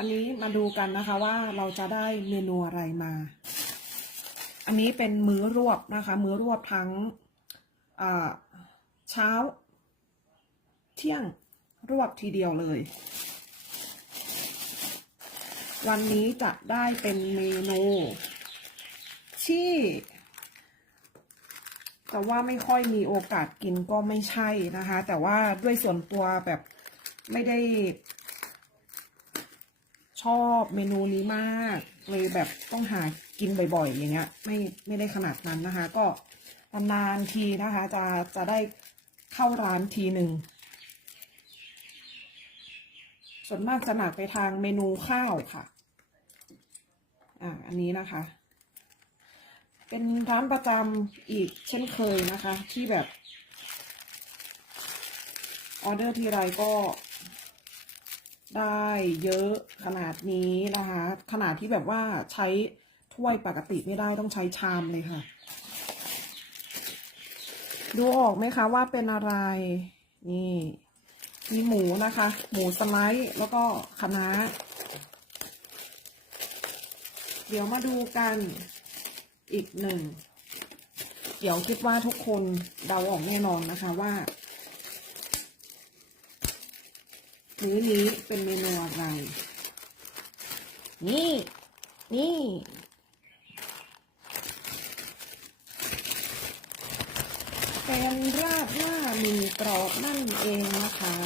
วันนี้มาดูกันนะคะว่าเราจะได้เมนูอะไรมา อันนี้เป็นมื้อรวบนะคะ มื้อรวบทั้งเช้า เที่ยงรวบทีเดียวเลย วันนี้จะได้เป็นเมนูที่แต่ว่าไม่ค่อยมีโอกาสกินก็ไม่ใช่นะคะ แต่ว่าด้วยส่วนตัวแบบไม่ได้ ชอบเมนูนี้มาก เลยแบบต้องหากินบ่อยๆ อย่างเงี้ย ไม่ไม่ได้ขนาดนั้นนะคะ ก็นานๆทีนะคะ จะจะได้เข้าร้านทีหนึ่งส่วนมากจะหนักไปทางเมนูข้าวค่ะ อ่า อันนี้นะคะ เป็นร้านประจำอีกเช่นเคยนะคะ ที่แบบ ออเดอร์ทีไรก็ ได้เยอะขนาดนี้นะคะ ขนาดที่แบบว่าใช้ถ้วยปกติไม่ได้ต้องใช้ชามเลยค่ะ ดูออกไหมคะว่าเป็นอะไร นี่มีหมูนะคะ หมูสไลด์แล้วก็คะน้าเดี๋ยวมาดูกันอีกหนึ่ง เดี๋ยวคิดว่าทุกคนเดาออกแน่นอนนะคะว่า มื้อนี้เป็นเมนูอะไร นี่ นี่ เป็นราดหน้าหมีกรอบนั่นเองนะคะ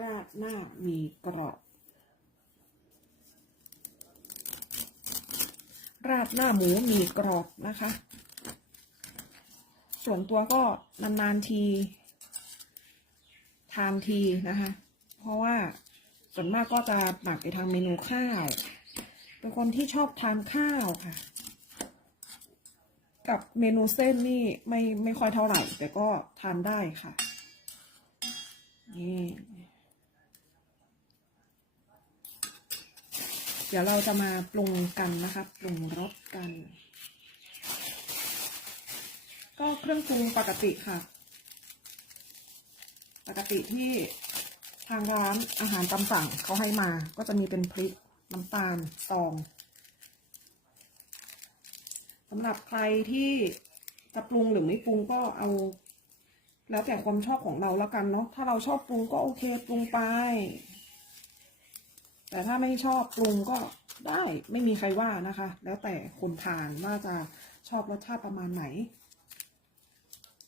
ราดหน้าหมีกรอบ ราดหน้าหมูหมีกรอบนะคะ ส่วนตัวก็นานๆที ทานทีนะคะ เพราะว่าส่วนมากก็จะหมักไปทางเมนูข้าว เป็นคนที่ชอบทานข้าวค่ะ กับเมนูเส้นนี่ไม่ไม่ค่อยเท่าไหร่ แต่ก็ทานได้ค่ะ นี่เดี๋ยวเราจะมาปรุงกันนะคะ ปรุงรสกัน เครื่องปรุงปกติค่ะ ปกติที่ทางร้านอาหารตามสั่งเขาให้มา ก็จะมีเป็นพริกน้ำตาลซองสำหรับใครที่จะปรุงหรือไม่ปรุงก็เอา แล้วแต่ความชอบของเราแล้วกันเนาะถ้าเราชอบปรุงก็โอเคปรุงไป แต่ถ้าไม่ชอบปรุงก็ได้ไม่มีใครว่านะคะ แล้วแต่คนทานว่าจะชอบรสชาติประมาณไหน